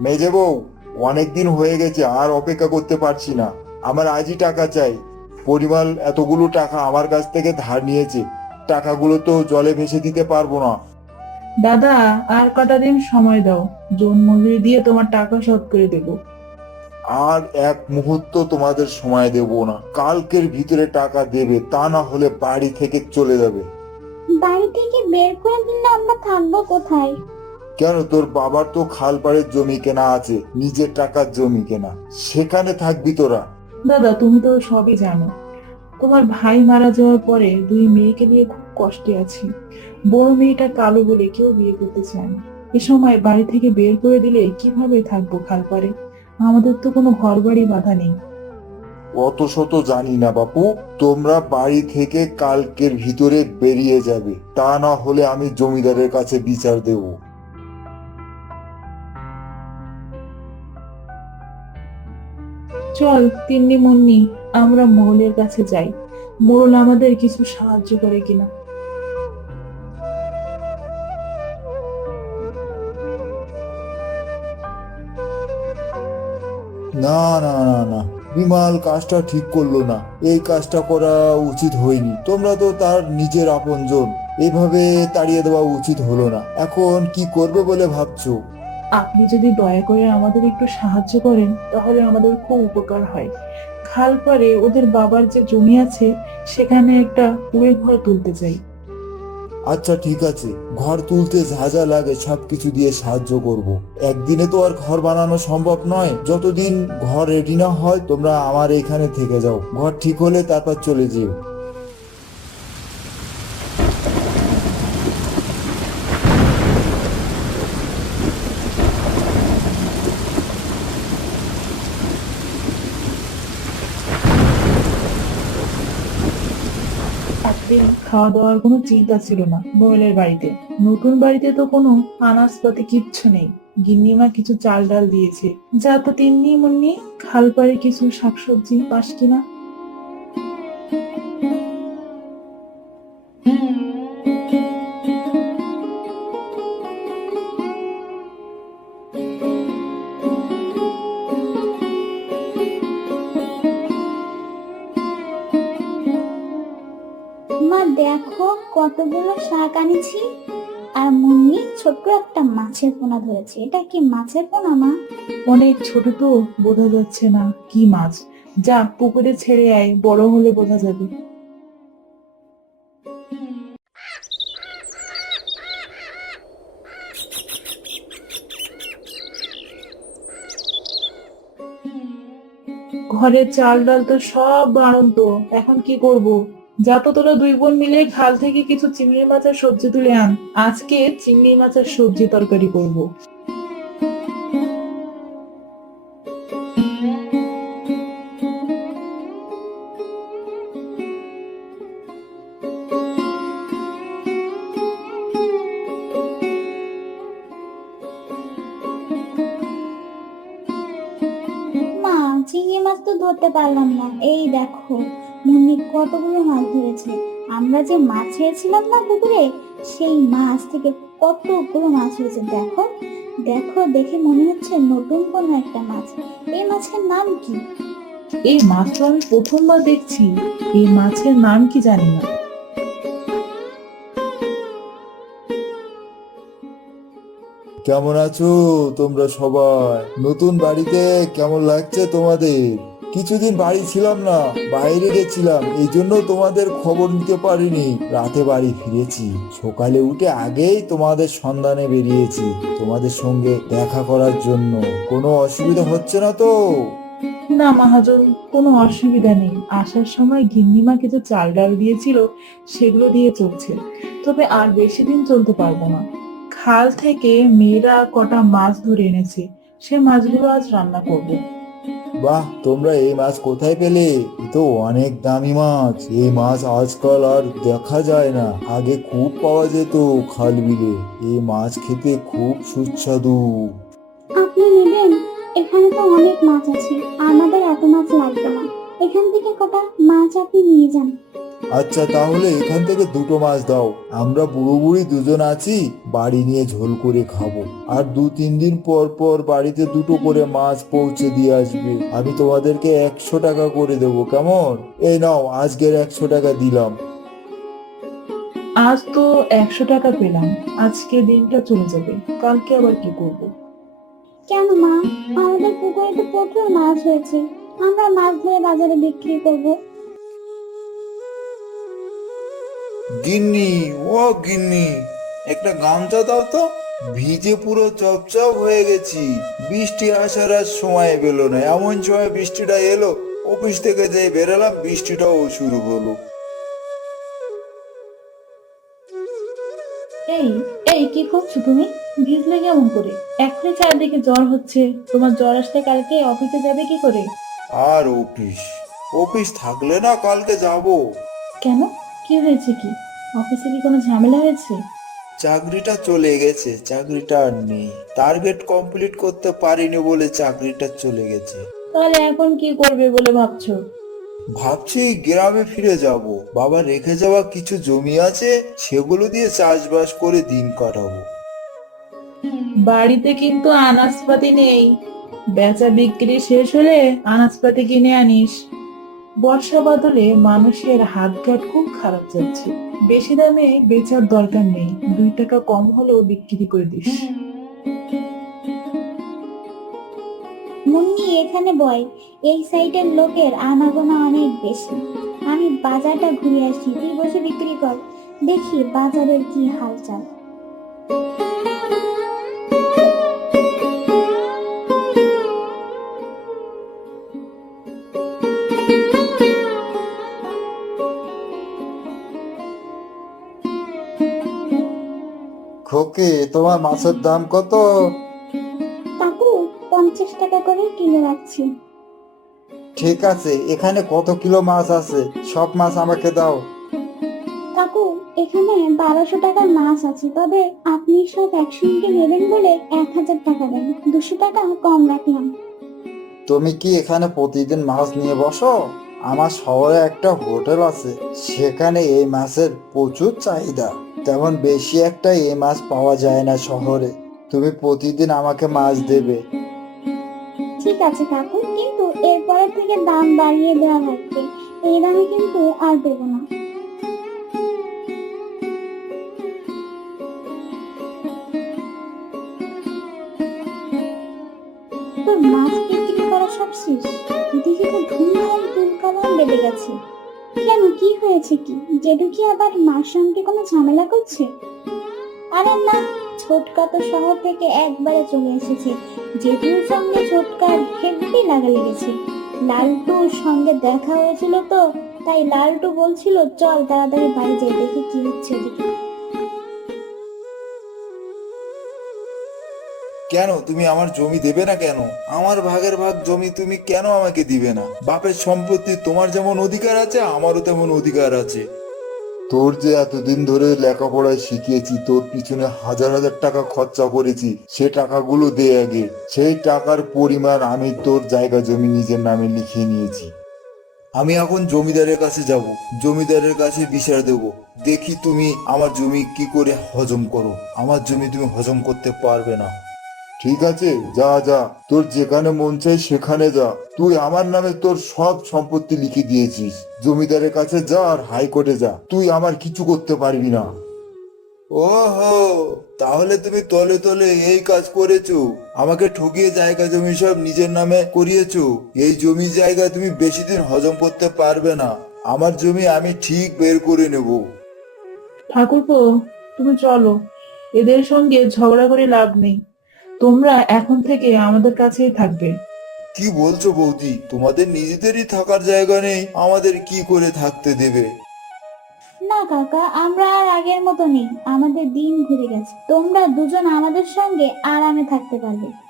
মেজে বউ অনেকদিন হয়ে গেছে, আর অপেক্ষা করতে পারছি না। আমার আজই টাকা চাই। পরিমাণ এতগুলো টাকা আমার কাছ থেকে ধার নিয়েছে। টাকাগুলো তো জলে ভেসে দিতে পারব না। দাদা, আর কটা দিন সময় দাও। জোন দিয়ে তোমার টাকা শোধ করে দেব। আর এক মুহূর্ত তোমাদের সময় দেব না। কালকের ভিতরে টাকা দেবে তা না হলে বাড়ি থেকে চলে যাবে। বাড়ি থেকে বের করে দিলে আমরা থাকব কোথায়? কেন? তোর বাবার তো খালপাড়ের জমি কেনা আছে নিজের টাকার জমি কেনা। সেখানে থাকবি তোরা। দাদা তুমি তো সবই জানো। তোমার ভাই মারা যাওয়ার পরে দুই মেয়েকে নিয়ে খুব কষ্টে আছি। বড় মেয়েটা কালো বলে কেউ বিয়ে করতে চায় না। এ সময় বাড়ি থেকে বের করে দিলে কীভাবে থাকব খালপাড়ে? আমাদের তো কোনো ঘর বাড়ি বাধা নেই। অত শত জানি না বাপু তোমরা বাড়ি থেকে কালকের ভিতরে বেরিয়ে যাবে। তা না হলে আমি জমিদারের কাছে বিচার দেব। চল তিন্নি মুন্নি আমরা মোড়লের কাছে যাই। মোড়ল আমাদের কিছু সাহায্য করে কিনা। না না না না। বিমাল কাজটা ঠিক করল না। এই কাজটা করা উচিত হয়নি। তোমরা তো তার নিজের আপনজন। এইভাবে তাড়িয়ে দেওয়া উচিত হলো না। এখন কি করবে বলে ভাবছ? আপনি যদি দয়া করে আমাদের একটু সাহায্য করেন, তাহলে আমাদের খুব উপকার হয়। খাল পারে ওদের বাবার যে জমি আছে, সেখানে একটা কুড়ে ঘর তুলতে চাই। আচ্ছা ঠিক আছে। ঘর তুলতে যা যা লাগে সবকিছু দিয়ে সাহায্য করব। একদিনে তো আর ঘর বানানো সম্ভব নয়। যতদিন ঘর রেডি না হয়, তোমরা আমার এখানে থেকে যাও। ঘর ঠিক হলে তারপর চলে যেও একদিন খাওয়া দাওয়ার কোনো চিন্তা ছিল না বয়েলের বাড়িতে। নতুন বাড়িতে তো কোনো আনাজপাতি কিচ্ছু নেই। গিন্নিমা কিছু চাল ডাল দিয়েছে। যা তো তিন্নি মুন্নি খাল পাড়ে কিছু শাকসবজি পাস কিনা। মা, দেখো কতগুলো শাক আনিছি। আর মুন্নি ছোট্ট একটা মাছের পোনা ধরেছে। এটা কি মাছের পোনা, মা? অনেক ছোট তো, বোঝা যাচ্ছে না কি মাছ। যা, পুকুরে ছেড়ে আয়, বড় হলে বোঝা যাবে। ঘরের চাল ডাল তো সব বাড়ন্ত এখন কি করব? যা তো তোরা দুই বোন মিলে খাল থেকে কিছু চিংড়ি মাছের সবজি তুলে আন। আজকে চিংড়ি মাছের সবজি তরকারি করব। মা, চিংড়ি মাছ তো ধরতে পারলাম না। এই দেখো। মুন্নি কতগুলো মাছ ধরেছে? আমরা যে মাছ ছেড়েছিলাম না পুকুরে সেই মাছ থেকে কতগুলো মাছ হয়েছে দেখো। দেখো দেখে মনে হচ্ছে নতুন কোনো একটা মাছ। এই মাছের নাম কি? এই মাছ তো আমি প্রথমবার দেখছি। এই মাছের নাম কি জানি না। কেমন আছো তোমরা সবাই? নতুন বাড়িতে কেমন লাগছে তোমাদের? কিছুদিন বাড়ি ছিলাম না, বাইরে গেছিলাম, এই জন্য তোমাদের খবর নিতে পারিনি। রাতে বাড়ি ফিরেছি, সকালে উঠে আগেই তোমাদের সন্ধানে বেরিয়েছি, তোমাদের সঙ্গে দেখা করার জন্য। কোনো অসুবিধা হচ্ছে না তো? না মহাজন, কোনো অসুবিধা নেই। আসার সময় গিন্নিমা কিছু চাল ডাল দিয়েছিল, সেগুলো দিয়ে চলছে। তবে আর বেশি দিন চলতে পারব না। খাল থেকে মেয়েরা কটা মাছ ধরে এনেছে, সে মাছগুলো আজ রান্না করব। বাহ, তোমরা এই মাছ কোথায় পেলে? তো অনেক দামি মাছ। এই মাছ আজকাল আর দেখা যায় না। আগে খুব পাওয়া যেত খাল বিলে। এই মাছ খেতে খুব সুস্বাদু। আপনি নেবেন এখানে তো অনেক মাছ আছে। আমাদের এত মাছ লাগবে না। এখান থেকে কটা মাছ আপনি নিয়ে যান। আচ্ছা তাহলে এখান থেকে দুটো মাছ দাও। আমরা বুড়ো বুড়ি দুজন আছি বাড়ি নিয়ে ঝোল করে খাব। আর দু তিন দিন পর পর বাড়িতে দুটো করে মাছ পৌঁছে দিয়ে আসবে। আমি তোমাদেরকে একশো টাকা করে দেবো কেমন? এই নাও আজকের একশো টাকা দিলাম। আজ তো একশো টাকা পেলাম। আজকে দিনটা চলে যাবে। কালকে আবার কি করব। কেন মা? আমাদের পুকুরে তো প্রচুর মাছ হয়েছে। আমরা মাছ ধরে বাজারে বিক্রি করব। গিন্নি ও গিন্নি একটা গামছা দাও তো। ভিজে পুরো চপচপ হয়ে গেছি। বৃষ্টি আসার আর সময় পেল না। এমন সময় বৃষ্টিটা এলো। অফিস থেকে যে বেরোলাম বৃষ্টিটাও শুরু হলো। এই এই কি করছ তুমি? ভিজলে কেমন করে? এখনই চারদিকে জ্বর হচ্ছে। তোমার জ্বর আসতে কালকে অফিসে যাবে কি করে? আর অফিস? অফিস থাকলে না কালকে যাব। কেন? কি হয়েছে কি? অফিসে কি কোনো ঝামেলা হয়েছে? চাকরিটা চলে গেছে চাকরিটা আর নেই। টার্গেট কমপ্লিট করতে পারিনি বলে চাকরিটা চলে গেছে। তাহলে এখন কি করবে বলে ভাবছ? ভাবছি গ্রামে ফিরে যাব। বাবা রেখে যাওয়া কিছু জমি আছে সেগুলো দিয়ে চাষবাস করে দিন কাটাবো। বাড়িতে কিন্তু আনাজপাতি নেই। বেচা বিক্রি শেষ হলে আনাজপাতি কিনে আনিস। বর্ষা বদলে মানুষের হাত ঘাট খুব খারাপ যাচ্ছে। বেশি দামে বেচার দরকার নেই। দুই টাকা কম হলেও বিক্রি করে দিস। মুন্নি, এখানে বয়। এই সাইডের লোকের আনাগোনা অনেক বেশি। আমি বাজারটা ঘুরে আসি তুই বসে বিক্রি কর। দেখি বাজারের কি হালচাল খোকে তোমার মাছের দাম কত? কাকু পঞ্চাশ টাকা করে কিনে রাখছি। ঠিক আছে এখানে কত কিলো মাছ আছে? সব মাছ আমাকে দাও। কাকু এখানে বারোশো টাকার মাছ আছে তবে আপনি সব একসঙ্গে নেবেন বলে এক হাজার টাকা দেন। দুশো টাকা কম রাখলাম। তুমি কি এখানে প্রতিদিন মাছ নিয়ে বসো? আমার শহরে একটা হোটেল আছে, সেখানে এই মাছের প্রচুর চাহিদা। তেমন বেশি একটা এই মাছ পাওয়া যায় না শহরে। তুমি প্রতিদিন আমাকে মাছ দেবে। ঠিক আছে কাকু, কিন্তু এরপরের থেকে দাম বাড়িয়ে দেওয়া লাগবে। এই দামে কিন্তু আর দেবো না। তোর মাছ করা সব শেষ। এদিকে তো ধুমধাম তুলকালাম বেড়ে গেছে। কেন, কি হয়েছে কি? জেঠু কি আবার মার সঙ্গে কোনো ঝামেলা করছে? আরে না, ছোটকা তো শহর থেকে একবারে চলে এসেছে। জেঠুর সঙ্গে ছোটকার হেব্বি লাগা লেগেছে। লালটুর সঙ্গে দেখা হয়েছিল তো, তাই লালটু বলছিল, চল তাড়াতাড়ি বাড়ি যাই, দেখি কি হচ্ছে ওদিকে। কেন? তুমি আমার জমি দেবে না কেন? আমার ভাগের ভাগ জমি তুমি কেন আমাকে দিবে না? বাপের সম্পত্তি তোমার যেমন অধিকার আছে, আমারও তেমন অধিকার আছে। তোর যে এতদিন ধরে লেখাপড়ায় শিখিয়েছি, তোর পিছনে হাজার হাজার টাকা খরচা করেছি, সে টাকাগুলো দে আগে। সেই টাকার পরিমাণ আমি তোর জায়গা জমি নিজের নামে লিখিয়ে নিয়েছি। আমি এখন জমিদারের কাছে যাব। জমিদারের কাছে বিচার দেব। দেখি তুমি আমার জমি কি করে হজম করো। আমার জমি তুমি হজম করতে পারবে না। ঠিক আছে যা যা। তোর যেখানে মন চাই সেখানে যা। তুই আমার নামে তোর সব সম্পত্তি লিখে দিয়েছিস। জমিদারের কাছে যা আর হাইকোর্টে যা। তুই আমার কিছু করতে পারবি না। ওহো তাহলে তুমি তলে তলে এই কাজ করেছ। আমাকে ঠকিয়ে জায়গা জমি সব নিজের নামে করিয়েছো। এই জমি জায়গা তুমি বেশি দিন হজম করতে পারবে না। আমার জমি আমি ঠিক বের করে নেব। ঠাকুরপো তুমি চলো। এদের সঙ্গে ঝগড়া করে লাভ নেই। তোমরা এখন থেকে আমাদের কাছেই থাকবে। কি বলছো বৌদি? তোমাদের নিজেদেরই থাকার জায়গা নেই আমাদের কি করে থাকতে দেবে? না কাকা আমরা আর আগের মতো নেই আমাদের দিন ঘুরে গেছে। তোমরা দুজন আমাদের সঙ্গে আরামে থাকতে পারবে।